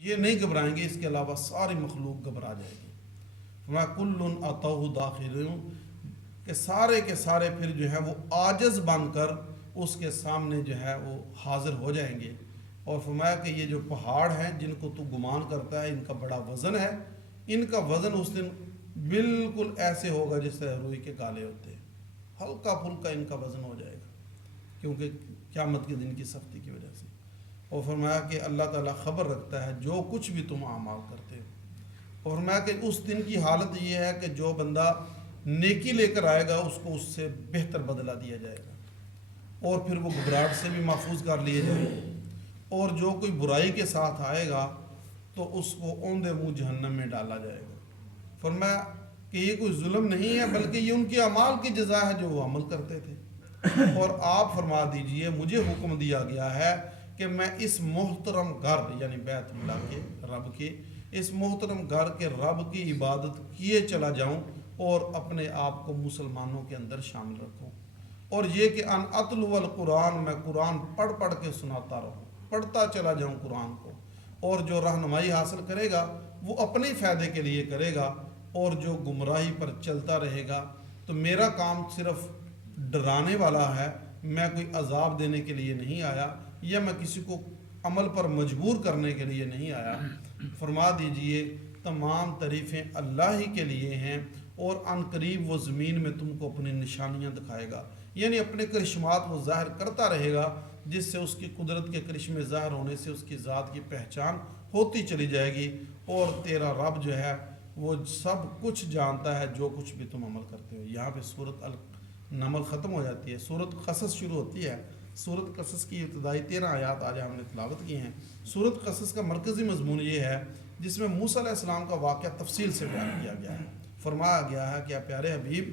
یہ نہیں گھبرائیں گے، اس کے علاوہ ساری مخلوق گھبرا جائے گی۔ فما کل اتوہ داخرون، کہ سارے کے سارے پھر جو ہے وہ عاجز بن کر اس کے سامنے جو ہے وہ حاضر ہو جائیں گے۔ اور فرمایا کہ یہ جو پہاڑ ہیں جن کو تو گمان کرتا ہے ان کا بڑا وزن ہے، ان کا وزن اس دن بالکل ایسے ہوگا جس طرح روئی کے کالے ہوتے ہیں، ہلکا پھلکا ان کا وزن ہو جائے گا، کیونکہ قیامت کے دن کی سختی کی وجہ سے۔ اور فرمایا کہ اللہ تعالیٰ خبر رکھتا ہے جو کچھ بھی تم اعمال کرتے ہو۔ اور فرمایا کہ اس دن کی حالت یہ ہے کہ جو بندہ نیکی لے کر آئے گا اس کو اس سے بہتر بدلہ دیا جائے گا، اور پھر وہ گھبراہٹ سے بھی محفوظ کر لیے جائیں گے۔ اور جو کوئی برائی کے ساتھ آئے گا تو اس کو اوندے منہ جہنم میں ڈالا جائے گا۔ فرمایا کہ یہ کوئی ظلم نہیں ہے بلکہ یہ ان کے اعمال کی جزا ہے جو وہ عمل کرتے تھے۔ اور آپ فرما دیجئے مجھے حکم دیا گیا ہے کہ میں اس محترم گھر یعنی بیت اللہ کے رب کے، اس محترم گھر کے رب کی عبادت کیے چلا جاؤں اور اپنے آپ کو مسلمانوں کے اندر شامل رکھوں۔ اور یہ کہ ان اتلو القرآن، میں قرآن پڑھ پڑھ کے سناتا رہوں، پڑھتا چلا جاؤں قرآن کو، اور جو رہنمائی حاصل کرے گا وہ اپنے فائدے کے لیے کرے گا، اور جو گمراہی پر چلتا رہے گا تو میرا کام صرف ڈرانے والا ہے، میں کوئی عذاب دینے کے لیے نہیں آیا، یا میں کسی کو عمل پر مجبور کرنے کے لیے نہیں آیا۔ فرما دیجئے تمام تعریفیں اللہ ہی کے لیے ہیں، اور عن قریب وہ زمین میں تم کو اپنی نشانیاں دکھائے گا، یعنی اپنے کرشمات وہ ظاہر کرتا رہے گا، جس سے اس کی قدرت کے کرشمے ظاہر ہونے سے اس کی ذات کی پہچان ہوتی چلی جائے گی۔ اور تیرا رب جو ہے وہ سب کچھ جانتا ہے جو کچھ بھی تم عمل کرتے ہو۔ یہاں پہ سورۃ النمل ختم ہو جاتی ہے، سورۃ قصص شروع ہوتی ہے۔ سورۃ قصص کی ابتدائی 13 آیات آج ہم نے تلاوت کی ہیں۔ سورۃ قصص کا مرکزی مضمون یہ ہے جس میں موسیٰ علیہ السلام کا واقعہ تفصیل سے بیان کیا گیا ہے۔ فرمایا گیا ہے کہ اے پیارے حبیب،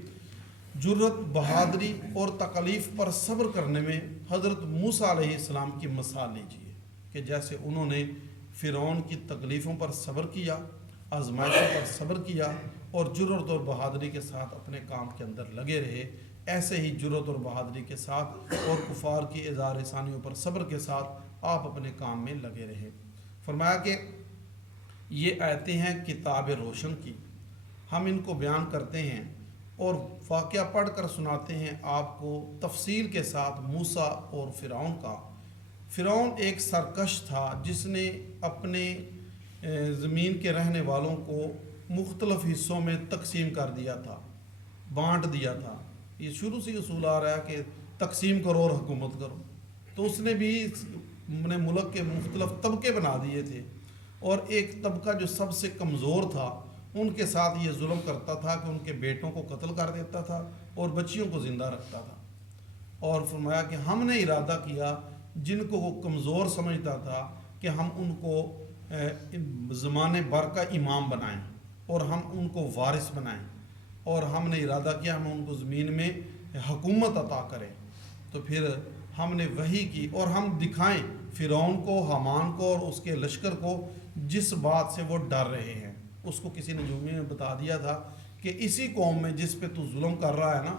جرت، بہادری اور تکلیف پر صبر کرنے میں حضرت موسیٰ علیہ السلام کی مثال لیجیے کہ جیسے انہوں نے فرعون کی تکلیفوں پر صبر کیا، آزمائشوں پر صبر کیا، اور جرت اور بہادری کے ساتھ اپنے کام کے اندر لگے رہے، ایسے ہی جرت اور بہادری کے ساتھ اور کفار کی اظہار ثانیوں پر صبر کے ساتھ آپ اپنے کام میں لگے رہے۔ فرمایا کہ یہ آیتیں ہیں کتاب روشن کی، ہم ان کو بیان کرتے ہیں اور واقعہ پڑھ کر سناتے ہیں آپ کو تفصیل کے ساتھ موسیٰ اور فرعون کا۔ فرعون ایک سرکش تھا جس نے اپنے زمین کے رہنے والوں کو مختلف حصوں میں تقسیم کر دیا تھا، بانٹ دیا تھا۔ یہ شروع سے اصول آ رہا ہے کہ تقسیم کرو اور حکومت کرو، تو اس نے بھی اپنے ملک کے مختلف طبقے بنا دیے تھے، اور ایک طبقہ جو سب سے کمزور تھا ان کے ساتھ یہ ظلم کرتا تھا کہ ان کے بیٹوں کو قتل کر دیتا تھا اور بچیوں کو زندہ رکھتا تھا۔ اور فرمایا کہ ہم نے ارادہ کیا جن کو وہ کمزور سمجھتا تھا کہ ہم ان کو زمانے بھر کا امام بنائیں اور ہم ان کو وارث بنائیں، اور ہم نے ارادہ کیا ہم ان کو زمین میں حکومت عطا کریں۔ تو پھر ہم نے وحی کی اور ہم دکھائیں فرعون کو، حامان کو اور اس کے لشکر کو جس بات سے وہ ڈر رہے ہیں۔ اس کو کسی نجومی نے بتا دیا تھا کہ اسی قوم میں جس پہ تو ظلم کر رہا ہے نا،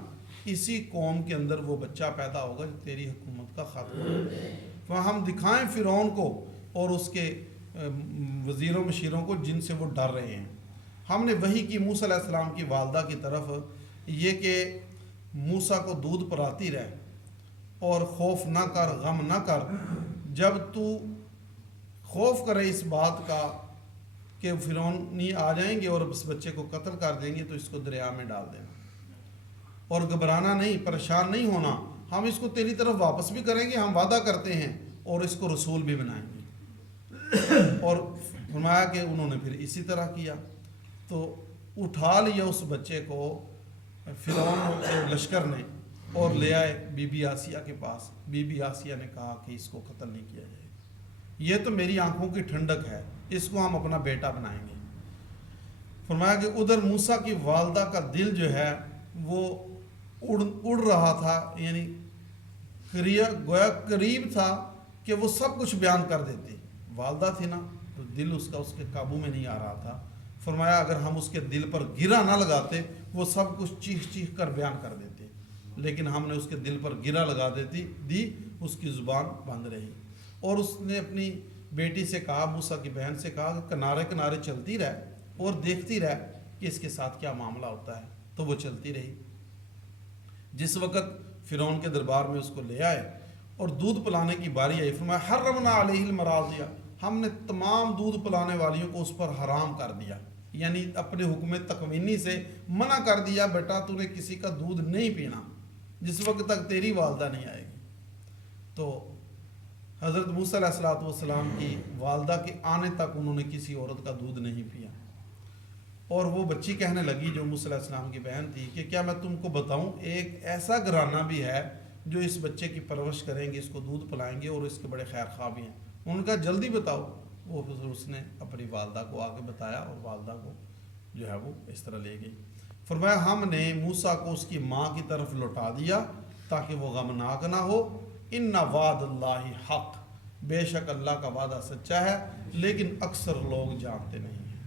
اسی قوم کے اندر وہ بچہ پیدا ہوگا جو تیری حکومت کا خاتمہ ہے۔ تو ہم دکھائیں فرعون کو اور اس کے وزیروں مشیروں کو جن سے وہ ڈر رہے ہیں۔ ہم نے وحی کی موسیٰ علیہ السلام کی والدہ کی طرف یہ کہ موسیٰ کو دودھ پراتی رہ اور خوف نہ کر، غم نہ کر، جب تو خوف کرے اس بات کا کہ فرعونی آ جائیں گے اور اس بچے کو قتل کر دیں گے تو اس کو دریا میں ڈال دینا، اور گھبرانا نہیں، پریشان نہیں ہونا، ہم اس کو تیری طرف واپس بھی کریں گے، ہم وعدہ کرتے ہیں، اور اس کو رسول بھی بنائیں گے۔ اور فرمایا کہ انہوں نے پھر اسی طرح کیا، تو اٹھا لیا اس بچے کو فرعون کے لشکر نے اور لے آئے بی بی آسیہ کے پاس۔ بی بی آسیہ نے کہا کہ اس کو قتل نہیں کیا جائے گا، یہ تو میری آنکھوں کی ٹھنڈک ہے، اس کو ہم اپنا بیٹا بنائیں گے۔ فرمایا کہ ادھر موسیٰ کی والدہ کا دل جو ہے وہ اڑ رہا تھا، یعنی گویا قریب تھا کہ وہ سب کچھ بیان کر دیتی، والدہ تھی نا تو دل اس کا اس کے قابو میں نہیں آ رہا تھا۔ فرمایا اگر ہم اس کے دل پر گرہ نہ لگاتے وہ سب کچھ چیخ چیخ کر بیان کر دیتے، لیکن ہم نے اس کے دل پر گرہ لگا دی، اس کی زبان بند رہی، اور اس نے اپنی بیٹی سے کہا، موسیٰ کی بہن سے کہا کہ کنارے کنارے چلتی رہ اور دیکھتی رہ کہ اس کے ساتھ کیا معاملہ ہوتا ہے۔ تو وہ چلتی رہی۔ جس وقت فرعون کے دربار میں اس کو لے آئے اور دودھ پلانے کی باری آئی، فرمایا حرمنا علیہ المراضع، ہم نے تمام دودھ پلانے والیوں کو اس پر حرام کر دیا، یعنی اپنے حکم تکوینی سے منع کر دیا، بیٹا تو نے کسی کا دودھ نہیں پینا جس وقت تک تیری والدہ نہیں آئے گی۔ تو حضرت موسیٰ علیہ السلام کی والدہ کے آنے تک انہوں نے کسی عورت کا دودھ نہیں پیا۔ اور وہ بچی کہنے لگی جو موسیٰ علیہ السلام کی بہن تھی کہ کیا میں تم کو بتاؤں، ایک ایسا گھرانہ بھی ہے جو اس بچے کی پرورش کریں گے، اس کو دودھ پلائیں گے اور اس کے بڑے خیر خواہ بھی ہیں۔ ان کا جلدی بتاؤ۔ وہ پھر اس نے اپنی والدہ کو آ کے بتایا اور والدہ کو جو ہے وہ اس طرح لے گئی۔ فرمایا ہم نے موسیٰ کو اس کی ماں کی طرف لوٹا دیا تاکہ وہ غمناک نہ ہو۔ ان وعد اللہ حق، بے شک اللہ کا وعدہ سچا ہے لیکن اکثر لوگ جانتے نہیں ہیں۔